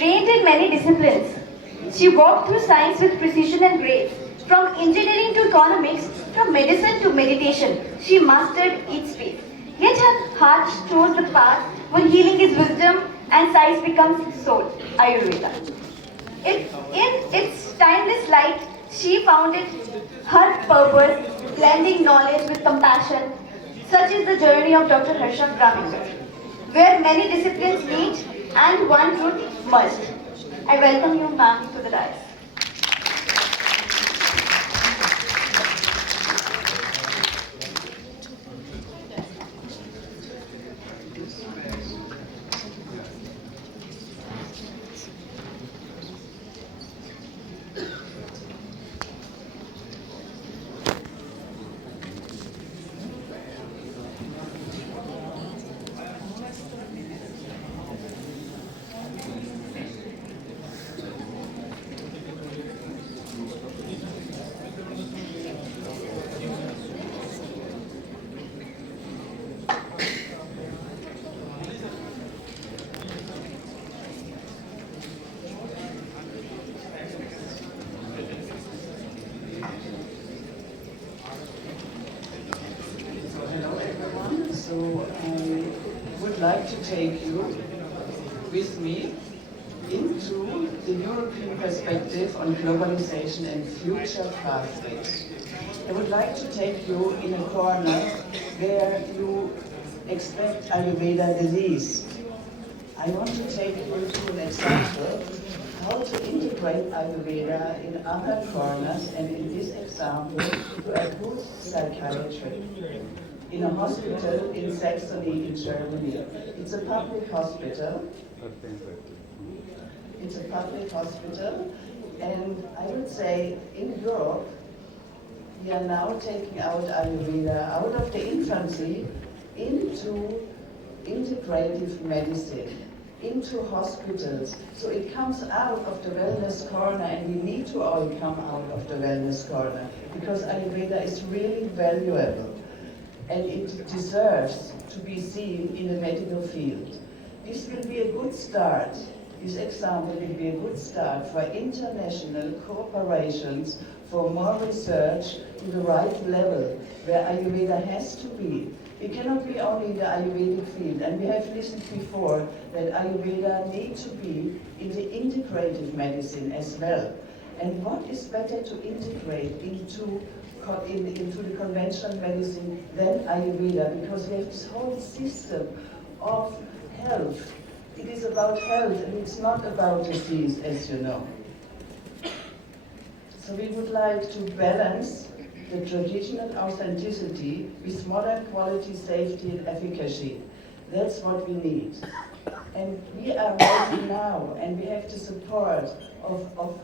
Trained in many disciplines, she walked through science with precision and grace. From engineering to economics, from medicine to meditation, she mastered each space. Yet her heart chose the path where healing is wisdom and science becomes soul, Ayurveda. In its timeless light, she found it her purpose, blending knowledge with compassion. Such is the journey of Dr. Harsha, where many disciplines meet and one truth must. I welcome you, ma'am, to the dais. So I would like to take you with me into the European perspective on globalization and future pathways. I would like to take you in a corner where you expect Ayurveda the least. I want to take you to an example how to integrate Ayurveda in other corners, and in this example to a good psychiatry in a hospital in Saxony in Germany. It's a public hospital. It's a public hospital, and I would say in Europe we are now taking out Ayurveda out of the infancy into integrative medicine, into hospitals. So it comes out of the wellness corner, and we need to all come out of the wellness corner because Ayurveda is really valuable and it deserves to be seen in the medical field. This will be a good start. This example will be a good start for international cooperations, for more research to the right level where Ayurveda has to be. It cannot be only in the Ayurvedic field, and we have listened before that Ayurveda needs to be in the integrative medicine as well. And what is better to integrate into the conventional medicine than Ayurveda, because we have this whole system of health. It is about health and it's not about disease, as you know. So we would like to balance the traditional authenticity with modern quality, safety and efficacy. That's what we need. And we are ready now, and we have the support of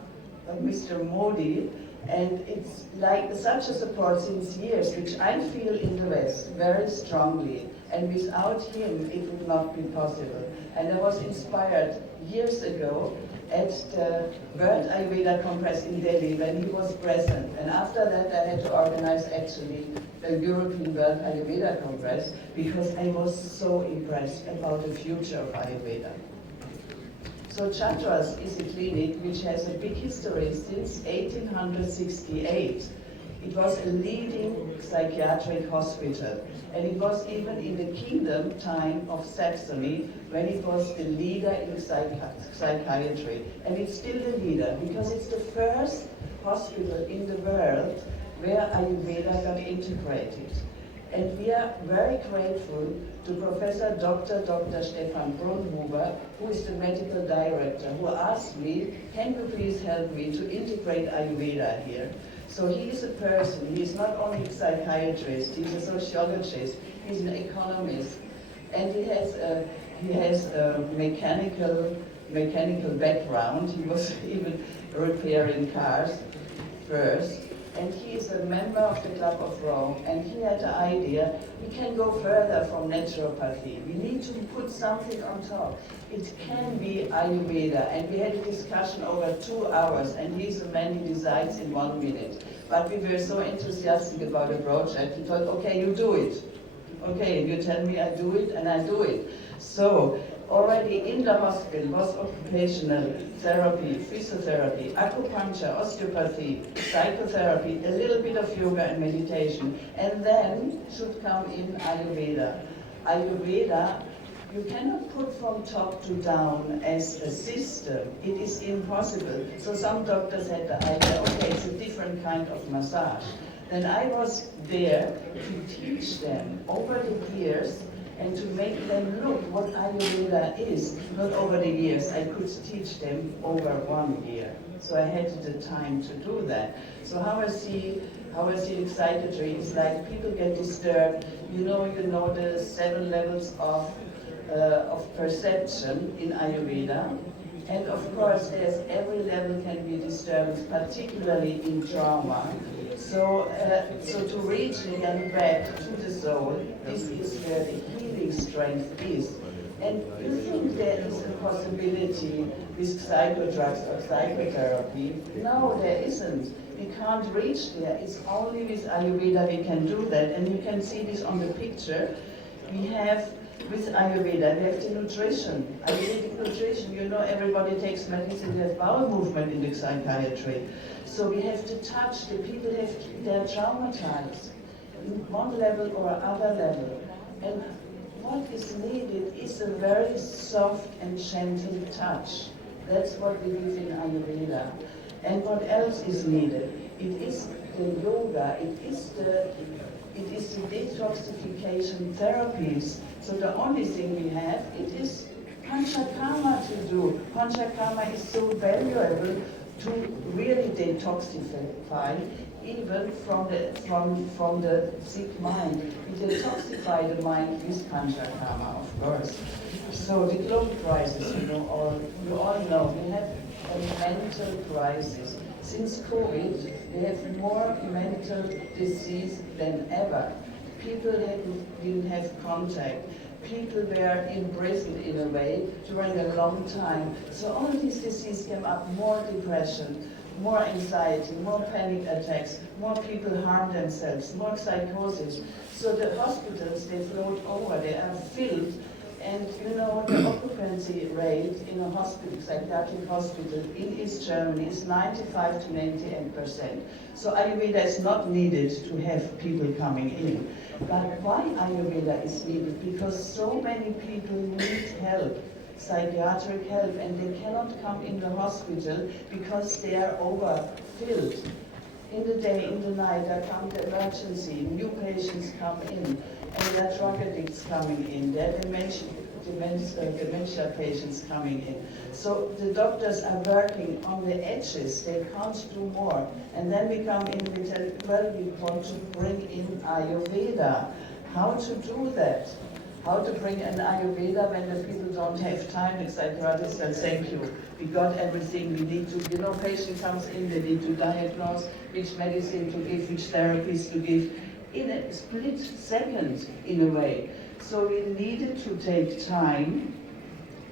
Mr. Modi, and it's like such a support since years, which I feel in the West very strongly. And without him, it would not be possible. And I was inspired years ago at the World Ayurveda Congress in Delhi when he was present. And after that, I had to organize actually the European World Ayurveda Congress because I was so impressed about the future of Ayurveda. So Chandras is a clinic which has a big history since 1868. It was a leading psychiatric hospital, and it was even in the kingdom time of Saxony when it was the leader in psychiatry. And it's still the leader because it's the first hospital in the world where Ayurveda got integrated. And we are very grateful to Professor Dr. Stefan Brunhuber, who is the medical director, who asked me, can you please help me to integrate Ayurveda here? So he is a person, he is not only a psychiatrist, he's a sociologist, he's an economist, and he has a mechanical background. He was even repairing cars first. And he is a member of the Club of Rome, and he had the idea, we can go further from naturopathy. We need to put something on top. It can be Ayurveda, and we had a discussion over 2 hours, and he's the man who decides in 1 minute. But we were so enthusiastic about the project, we thought, okay, you do it. Okay, you tell me I do it, and I do it. So Already in the hospital was occupational therapy, physiotherapy, acupuncture, osteopathy, psychotherapy, a little bit of yoga and meditation, and then should come in Ayurveda. Ayurveda, you cannot put from top to down as a system. It is impossible. So some doctors had the idea, okay, it's a different kind of massage. Then I was there to teach them over the years and to make them look what Ayurveda is. Not over the years, I could teach them over 1 year. So I had the time to do that. So how I see in psychiatry is like people get disturbed. You know the 7 levels of perception in Ayurveda. And of course, every level can be disturbed, particularly in trauma. So to reach again back to the soul, this is where the healing strength is. And you think there is a possibility with psychodrugs or psychotherapy? No, there isn't. We can't reach there. It's only with Ayurveda we can do that. And you can see this on the picture. We have, with Ayurveda, we have the nutrition. Ayurvedic nutrition, you know, everybody takes medicine, they have bowel movement in the psychiatry. So we have to touch, the people they're traumatized in one level or other level. And what is needed is a very soft and gentle touch. That's what we give in Ayurveda. And what else is needed? It is the yoga, it is the detoxification therapies. So the only thing we have, it is panchakarma to do. Panchakarma is so valuable to really detoxify, even from the sick mind. We detoxify the mind with panchakarma, of course. So the global crisis, you all know, we have a mental crisis. Since COVID, we have more mental disease than ever. People didn't have contact. People were imprisoned in a way during a long time. So all of these diseases came up, more depression, more anxiety, more panic attacks, more people harm themselves, more psychosis. So the hospitals, they float over, they are filled. And you know, the occupancy rate in a hospital, psychiatric hospital in East Germany is 95 to 98%. So Ayurveda is not needed to have people coming in. But why Ayurveda is needed? Because so many people need help, psychiatric help, and they cannot come in the hospital because they are overfilled. In the day, in the night, there comes the emergency, new patients come in, and there are drug addicts coming in, there are dementia patients coming in. So the doctors are working on the edges, they can't do more. And then we come in, we tell, well, we want to bring in Ayurveda. How to do that? How to bring an Ayurveda when the people don't have time? The psychiatrist says, thank you, we got everything we need to, you know, patient comes in, they need to diagnose which medicine to give, which therapies to give, in a split second, in a way. So we needed to take time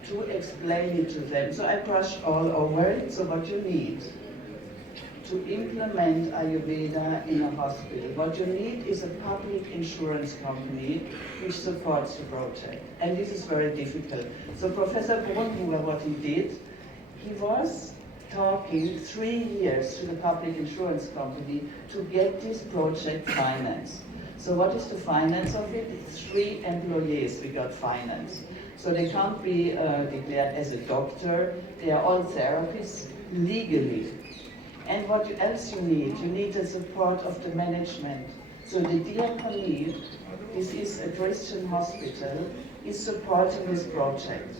to explain it to them. So I brushed all over it. So what you need to implement Ayurveda in a hospital, what you need is a public insurance company which supports the project. And this is very difficult. So Professor Bornhuber, what he did, he was talking 3 years to the public insurance company to get this project financed. So what is the finance of it? It's 3 employees we got finance. So they can't be declared as a doctor. They are all therapists legally. And what else you need? You need the support of the management. So the diaconate, this is a Christian hospital, is supporting this project.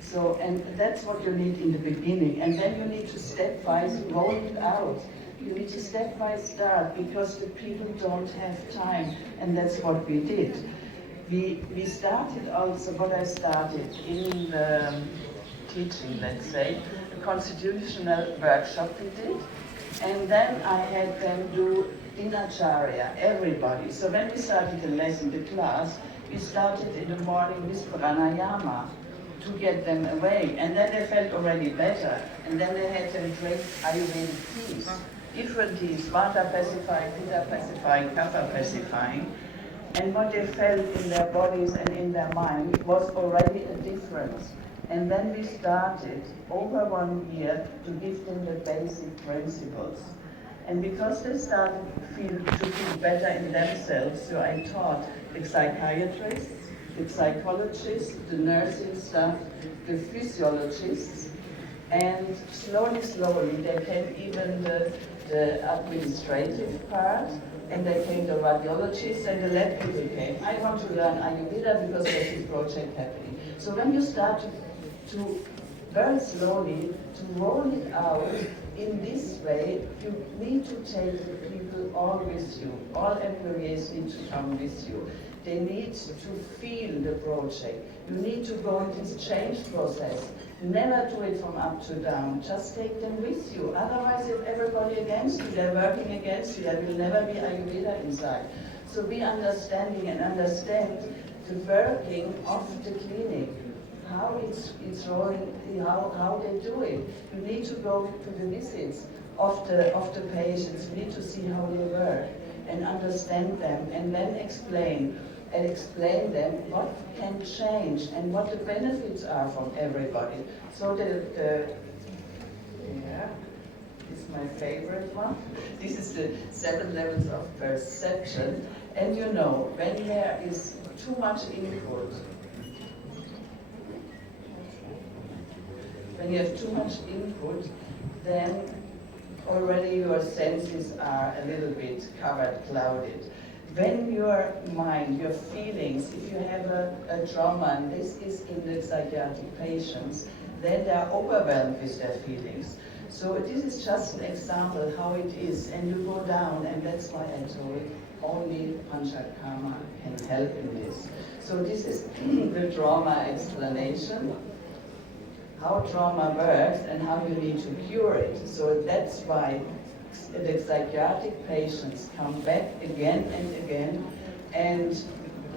So, and that's what you need in the beginning. And then you need to stepwise roll it out. You need to stepwise start because the people don't have time. And that's what we did. We started also, what I started in the teaching, let's say, a constitutional workshop we did. And then I had them do dinacharya, everybody. So when we started the lesson, the class, we started in the morning with pranayama to get them away. And then they felt already better. And then they had them drink Ayurvedic teas. Different teas, Vata pacifying, Pitta pacifying, Kapha pacifying. and what they felt in their bodies and in their mind was already a difference. And then we started over 1 year to give them the basic principles. And because they started to feel better in themselves, so I taught the psychiatrists, the psychologists, the nursing staff, the physiologists, and slowly there came even the administrative part, and there came the radiologists and the lab people came. I want to learn Ayurveda because there's this project happening. So when you start to very slowly to roll it out in this way, you need to take the people all with you. All employees need to come with you. They need to feel the project. You need to go into this change process. Never do it from up to down. Just take them with you. Otherwise, if everybody against you, they're working against you, there will never be Ayurveda inside. So be understanding and understand the working of the clinic, how it's rolling, how they do it. You need to go to the visits of the patients. You need to see how they work and understand them, and then explain them what can change and what the benefits are from everybody. So this is my favorite one. This is the 7 levels of perception. And you know, when there is too much input, when you have too much input, then already your senses are a little bit covered, clouded. When your mind, your feelings, if you have a trauma, and this is in the psychiatric patients, then they are overwhelmed with their feelings. So this is just an example how it is, and you go down, and that's why I told only Panchakarma can help in this. So this is the trauma explanation, how trauma works and how you need to cure it. So that's why the psychiatric patients come back again and again, and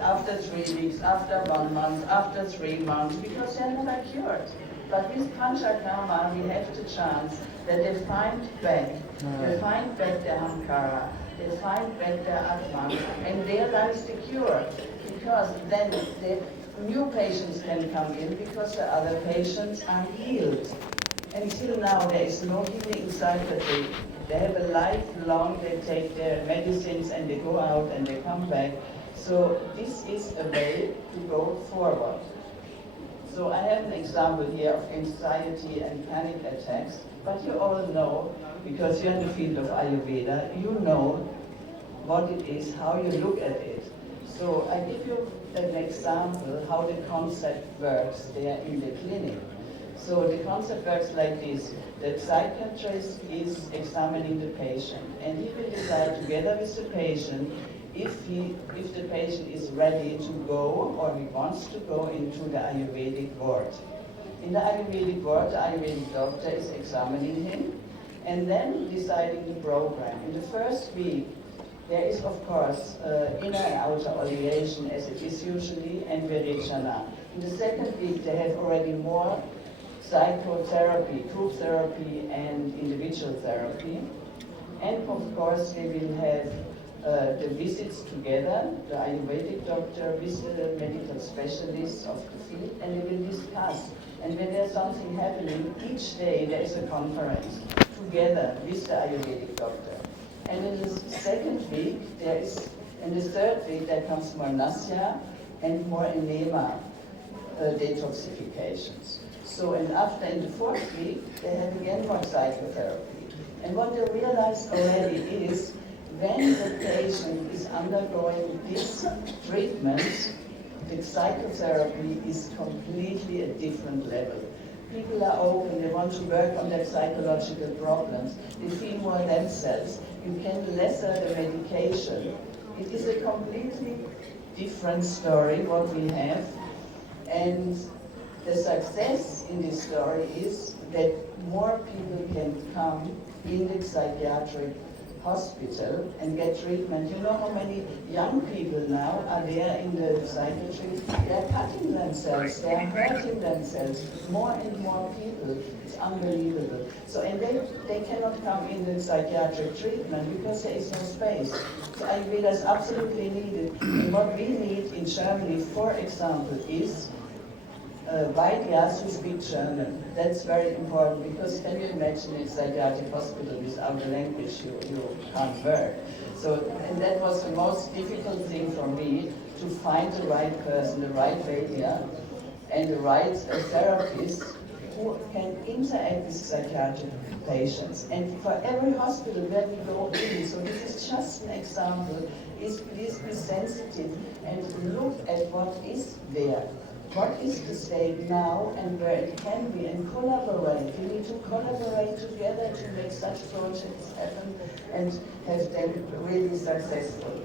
after 3 weeks, after 1 month, after 3 months, because they're never cured. But with Panchakarma, we have the chance that they find back their Ankara, they find back their Atman, and there lies the cure. Because then the new patients can come in because the other patients are healed. Until now, there is no healing psychiatry. They have a lifelong, they take their medicines and they go out and they come back. So this is a way to go forward. So I have an example here of anxiety and panic attacks, but you all know, because you're in the field of Ayurveda, you know what it is, how you look at it. So I give you an example how the concept works there in the clinic. So the concept works like this. The psychiatrist is examining the patient, and he will decide together with the patient if the patient is ready to go or he wants to go into the Ayurvedic ward. In the Ayurvedic ward, the Ayurvedic doctor is examining him and then deciding the program. In the first week, there is, of course, inner and outer oleation, as it is usually, and Virechana. In the second week, they have already more psychotherapy, group therapy, and individual therapy. And of course, they will have the visits together, the Ayurvedic doctor with the medical specialists of the field, and they will discuss. And when there's something happening, each day there is a conference together with the Ayurvedic doctor. And in the second week, in the third week, there comes more nasya and more enema detoxifications. So, and after, in the fourth week, they have again more psychotherapy. And what they realize already is, when the patient is undergoing this treatment, the psychotherapy is completely a different level. People are open, they want to work on their psychological problems, they feel more themselves. You can lesser the medication. It is a completely different story what we have, and the success in this story is that more people can come in the psychiatric hospital and get treatment. You know how many young people now are there in the psychiatry? They're cutting themselves, they're hurting themselves. More and more people. It's unbelievable. So, and they cannot come in the psychiatric treatment because there is no space. So Ayurveda is absolutely needed. And what we need in Germany, for example, is Vaidyas who speak German. That's very important because can you imagine a psychiatric hospital without a language you can't work. So, and that was the most difficult thing for me, to find the right person, the right Vaidya, and the right therapist who can interact with psychiatric patients. And for every hospital where we go in, so this is just an example, is please be sensitive and look at what is there. What is the state now and where it can be, and collaborate. We need to collaborate together to make such projects happen and have them really successful.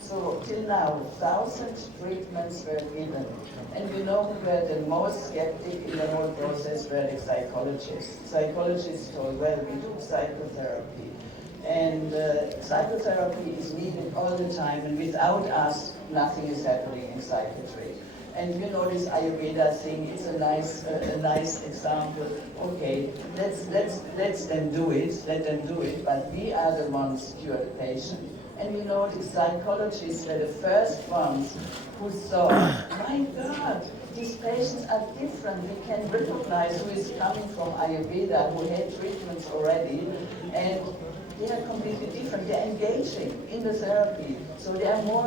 So till now, 1,000 treatments were given. And you know who were the most skeptic in the whole process were the psychologists. Psychologists told, well, we do psychotherapy. And psychotherapy is needed all the time, and without us, nothing is happening in psychiatry. And you know this Ayurveda thing, it's a nice example. Okay, let's them do it, let them do it, but we are the ones who cure the patient. And you know, the psychologists were the first ones who saw, my God, these patients are different. We can recognize who is coming from Ayurveda, who had treatments already, and they are completely different. They're engaging in the therapy, so they are more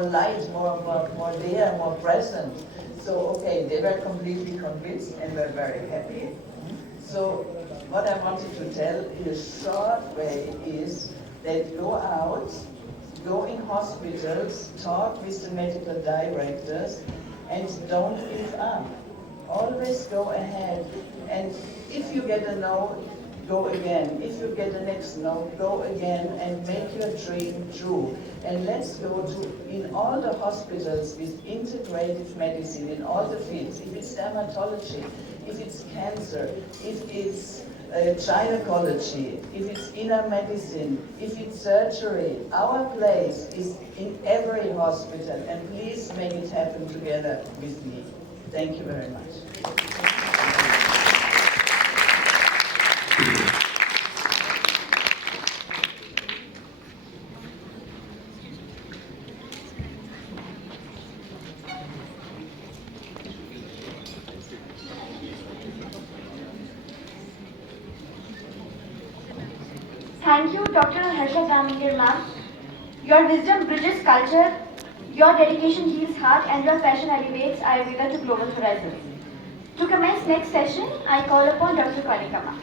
light, more there, more present. So okay, they were completely convinced and were very happy. So what I wanted to tell in a short way is that go out, go in hospitals, talk with the medical directors, and don't give up. Always go ahead. And if you get a no, go again. If you get the next no, go again and make your dream true. And let's go to, in all the hospitals with integrative medicine, in all the fields, if it's dermatology, if it's cancer, if it's gynecology, if it's inner medicine, if it's surgery, our place is in every hospital, and please make it happen together with me. Thank you very much. Thank you, Dr. Harsha ma'am. Your wisdom bridges culture, your dedication heals heart, and your passion elevates Ayurveda to global horizons. To commence next session, I call upon Dr. Kanika ma'am.